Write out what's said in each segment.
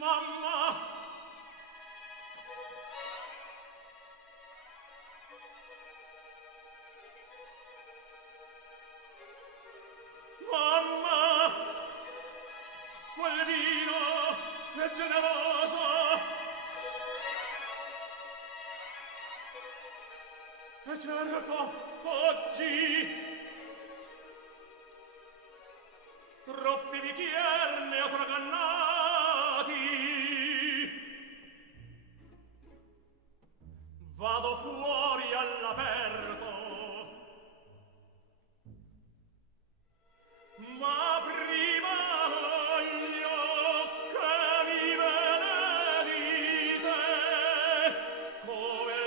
Mamma! Mamma! Quel vino è generoso! E certo, oggi troppi bicchier ne ho tragannati. Vado fuori all'aperto, ma prima voglio che mi benedite come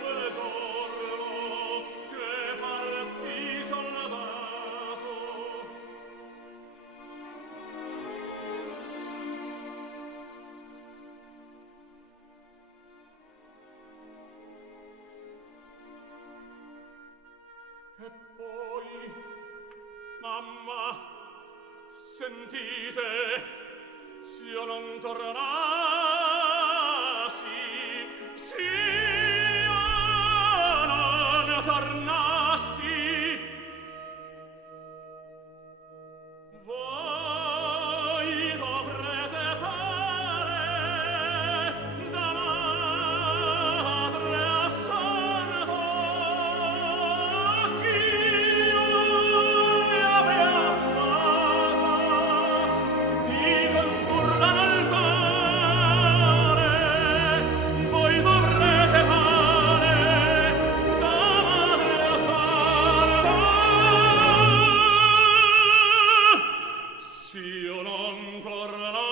quel giorno che partì soldato. E poi, mamma, sentite, s'io non tornassi, s'io non tornassi, voi dovrete fare da madre a santo ch'io vi abbia giurata di condurla nel cuore. Voi dovrete fare da madre a santo s'io non tornassi.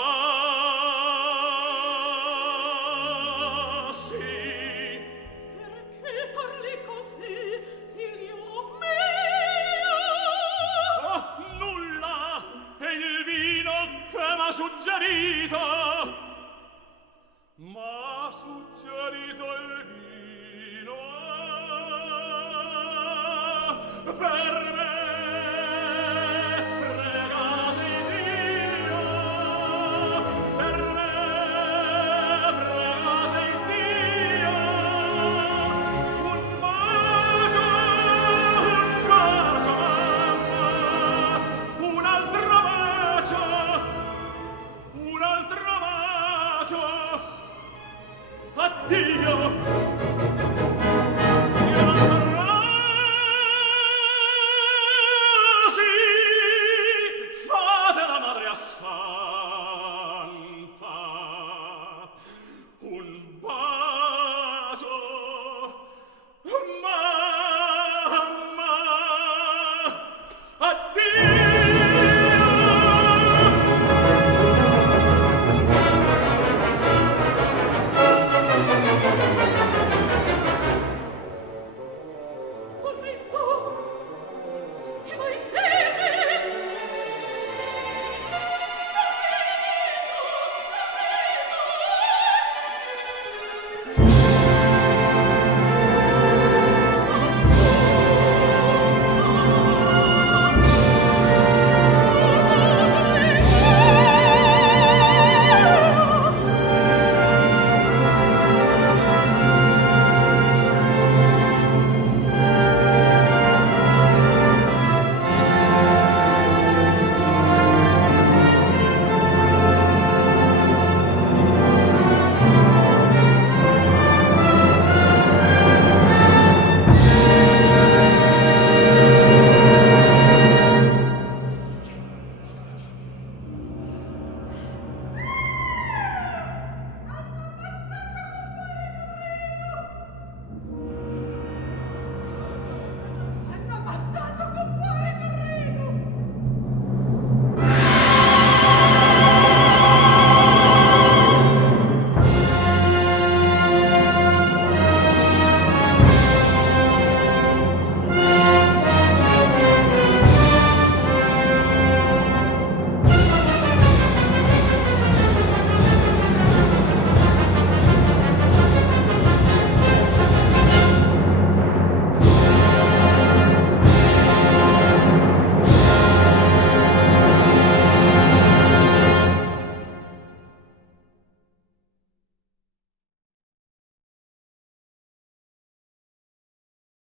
Perché parli così, figlio mio? Oh, nulla! È il vino che m'ha suggerito! M'ha suggerito il vino per me. Pregate Dio, per me, pregate Dio. Un bacio, mamma, un altro bacio, un altro bacio. Addio! Io non tornassi, fate la madre a santa un bacio, mamma, addio!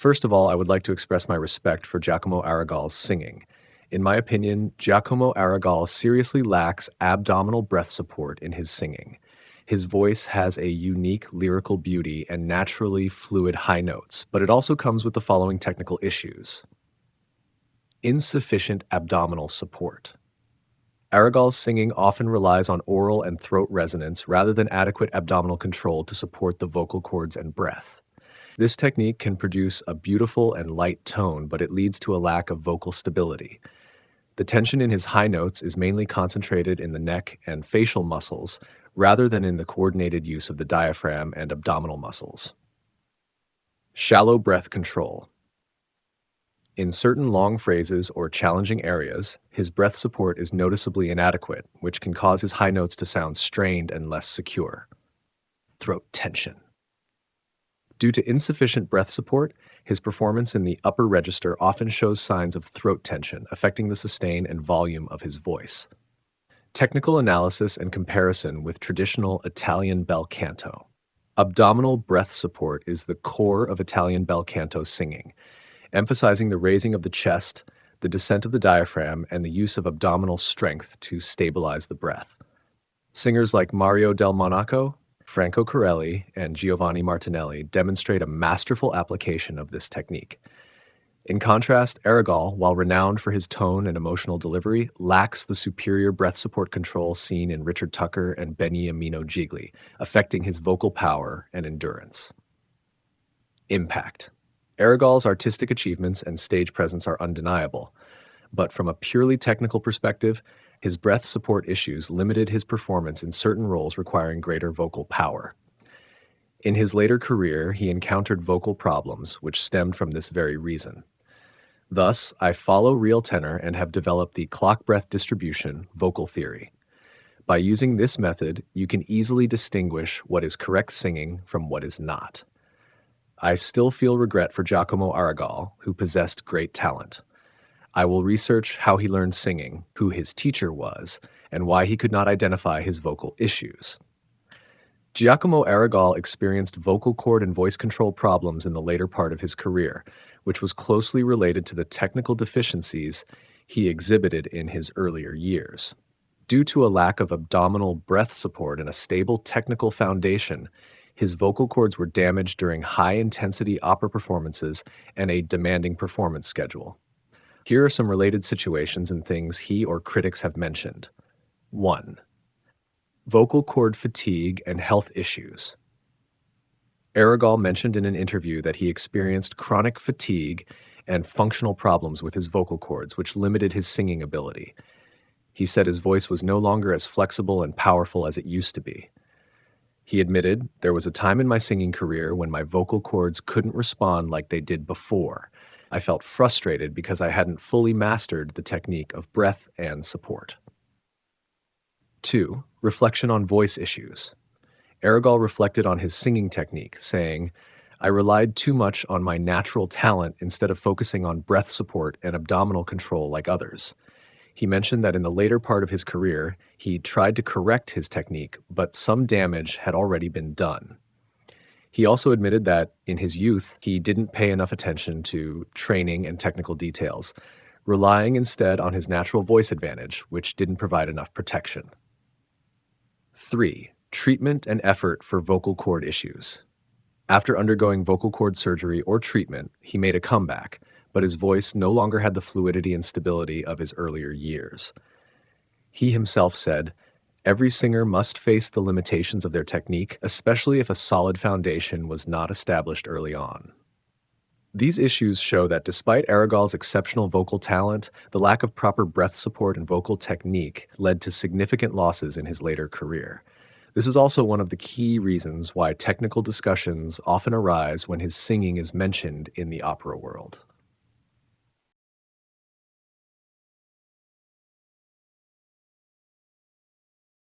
First of all, I would like to express my respect for Giacomo Aragall's singing. In my opinion, Giacomo Aragall seriously lacks abdominal breath support in his singing. His voice has a unique lyrical beauty and naturally fluid high notes, but it also comes with the following technical issues. Insufficient abdominal support. Aragall's singing often relies on oral and throat resonance rather than adequate abdominal control to support the vocal cords and breath. This technique can produce a beautiful and light tone, but it leads to a lack of vocal stability. The tension in his high notes is mainly concentrated in the neck and facial muscles, rather than in the coordinated use of the diaphragm and abdominal muscles. Shallow breath control. In certain long phrases or challenging areas, his breath support is noticeably inadequate, which can cause his high notes to sound strained and less secure. Throat tension. Due to insufficient breath support, his performance in the upper register often shows signs of throat tension, affecting the sustain and volume of his voice. Technical analysis and comparison with traditional Italian bel canto. Abdominal breath support is the core of Italian bel canto singing, emphasizing the raising of the chest, the descent of the diaphragm, and the use of abdominal strength to stabilize the breath. Singers like Mario del Monaco, Franco Corelli, and Giovanni Martinelli demonstrate a masterful application of this technique. In contrast, Aragall, while renowned for his tone and emotional delivery, lacks the superior breath support control seen in Richard Tucker and Beniamino Gigli, affecting his vocal power and endurance. Impact. Aragall's artistic achievements and stage presence are undeniable, but from a purely technical perspective, his breath support issues limited his performance in certain roles requiring greater vocal power. In his later career, he encountered vocal problems, which stemmed from this very reason. Thus, I follow real tenor and have developed the clock breath distribution vocal theory. By using this method, you can easily distinguish what is correct singing from what is not. I still feel regret for Giacomo Aragall, who possessed great talent. I will research how he learned singing, who his teacher was, and why he could not identify his vocal issues. Giacomo Aragall experienced vocal cord and voice control problems in the later part of his career, which was closely related to the technical deficiencies he exhibited in his earlier years. Due to a lack of abdominal breath support and a stable technical foundation, his vocal cords were damaged during high-intensity opera performances and a demanding performance schedule. Here are some related situations and things he or critics have mentioned. 1. Vocal cord fatigue and health issues. Aragall mentioned in an interview that he experienced chronic fatigue and functional problems with his vocal cords, which limited his singing ability. He said his voice was no longer as flexible and powerful as it used to be. He admitted, "There was a time in my singing career when my vocal cords couldn't respond like they did before. I felt frustrated because I hadn't fully mastered the technique of breath and support." 2. Reflection on voice issues. Aragall reflected on his singing technique, saying, "I relied too much on my natural talent instead of focusing on breath support and abdominal control like others." He mentioned that in the later part of his career, he tried to correct his technique, but some damage had already been done. He also admitted that, in his youth, he didn't pay enough attention to training and technical details, relying instead on his natural voice advantage, which didn't provide enough protection. 3. Treatment and effort for vocal cord issues. After undergoing vocal cord surgery or treatment, he made a comeback, but his voice no longer had the fluidity and stability of his earlier years. He himself said, "Every singer must face the limitations of their technique, especially if a solid foundation was not established early on." These issues show that despite Aragall's exceptional vocal talent, the lack of proper breath support and vocal technique led to significant losses in his later career. This is also one of the key reasons why technical discussions often arise when his singing is mentioned in the opera world.